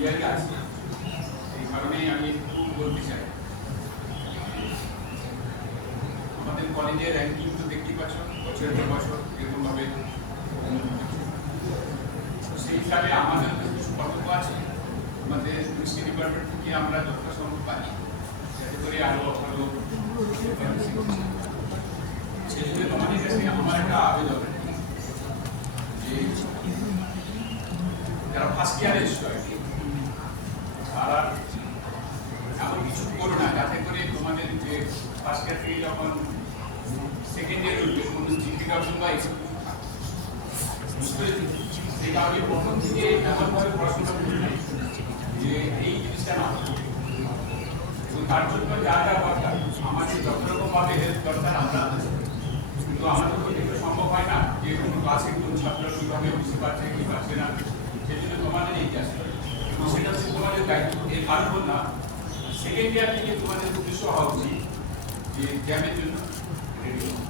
ইয়ারই আছে। এই কারণেই আমি একটু বলতে চাই, আমাদের কলেজের র্যাঙ্কিং তো দেখতেই পাচ্ছ বছরের পর বছর এরকমভাবে। সেই হিসাবে আমাদের কিছু কর্তব্য আছে, আমাদের কৃষি ডিপার্টমেন্ট থেকে আমরা যথাসম্ভব পাই যাতে করে আরো ভালো। সেজন্য তোমাদের কাছে আমার একটা আবেদন যে যারা ফার্স্ট ইয়ারে স্টুডেন্ট তারা এমন কিছু করো না যাতে করে তোমাদের যে ফার্স্ট ইয়ার থেকে যখন সেকেন্ড ইয়ার উঠবে কোনো ইন্ট্রোডাকশন বা সেই কারণে প্রথম থেকে এমনভাবে পড়াশোনা করবে যে এই জিনিসটা না, এবং তার জন্য যা যা দরকার আমাদের যত রকমভাবে হেল্প দরকার আমরা, কিন্তু আমাদের পক্ষে সম্ভব হয় না যে কোনো ক্লাসে কোন ছাত্র কীভাবে বুঝতে পারছে কি পারছে না, সেই জন্য তোমাদের এই ক্লাস এবং সেটা হচ্ছে তোমাদের দায়িত্ব। এর কারণ না সেকেন্ড ইয়ার থেকে তোমাদের উদ্দেশ্য হওয়া উচিত যে জ্যামের জন্য রেডি হওয়া,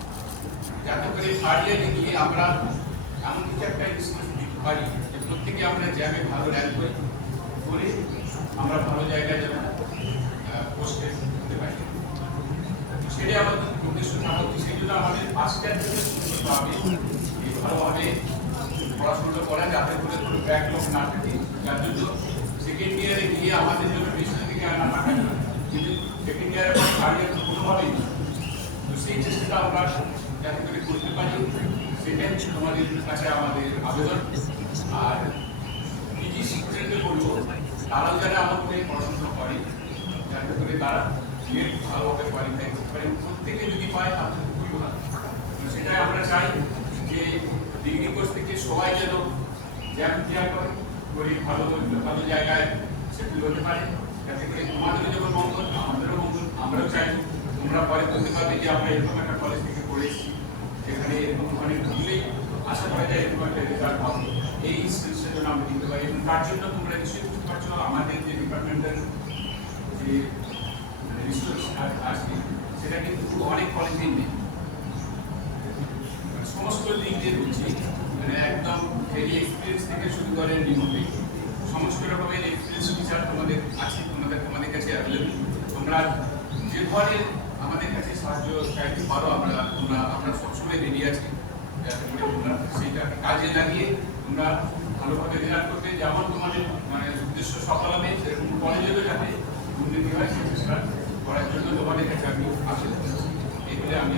যাতে করে থার্ড ইয়ারে গিয়ে আমরা এমন কিছু একটা ইনস্টিটিউশন দিতে পারি যে প্রত্যেকে আমরা জ্যামে ভালো র্যাঙ্ক করে আমরা ভালো জায়গায় যেন পোস্টে হতে পারি, সেটাই আমাদের উদ্দেশ্য থাকা উচিত। সেই জন্য আমাদের ফার্স্ট ইয়ার থেকে শুরু হবে ভালোভাবে পড়াশোনা করা যাতে করে কোনো ব্যাকলগ না থাকে, যার জন্য সেকেন্ড ইয়ারে গিয়ে আমাদের জন্য বেশি দিকে আনা থাকে না, কিন্তু সেকেন্ড ইয়ারে থার্ড ইয়ার কোনোভাবেই না। তো সেই চেষ্টাটা আমরা যাতে করে করতে পারি সেটাই তোমাদের কাছে আমাদের আবেদন। আর পিজি স্টুডেন্টদের বলবো তারাও যারা আমাদের পড়াশোনা করে যাতে করে তারা ভালোভাবে কোয়ালিফাই করতে পারে, প্রত্যেকে যদি পায় তাহলে খুবই ভালো। সেটাই আমরা চাই যে ডিগ্রি কোর্স থেকে সবাই যেন জ্যাম ক্লিয়ার করে ভালো ভালো জায়গায় সেটেল হতে পারে, যাতে করে তোমাদেরও যেমন মঙ্গল আমাদেরও মঙ্গল। আমরাও চাই তোমরা পরে বলতে পারবে যে আমরা এরকম একটা কলেজ থেকে পড়েছি যেখানে এরকম অনেক ভুলেই আশা করা যায় এরকম একটা রেজাল্ট পাবো, এই ইনস্টিটিউশনের জন্য আমরা দিতে পারি। এবং তার জন্য তোমরা নিশ্চয়ই বুঝতে পারছো আমাদের যে ডিপার্টমেন্টের যে রিসোর্স আছে সেটা কিন্তু অনেক কলেজেই নেই, সমস্ত দিক দিয়ে বলছি, মানে একদম ভেরি এক্সপিরিয়েন্স থেকে শুরু করে রিমোটে সমস্ত রকমের এক্সপিরিয়েন্স টিচার তোমাদের আছে, তোমাদের কাছে অ্যাভেলেবল। তোমরা যে ধরনের আমাদের কাছে সাহায্য চাইতে পারো আমরা সবসময় রেডি আছি, যাতে করে তোমরা সেইটাকে কাজে লাগিয়ে তোমরা ভালোভাবে রেজাল্ট করবে, যেমন তোমাদের মানে উদ্দেশ্য সফল হবে সেরকম কলেজেরও যাতে উন্নতি হয় সেই চেষ্টা করার জন্য তোমাদের কাছে আমি আশীর্বাদ করছি। এই বলে আমি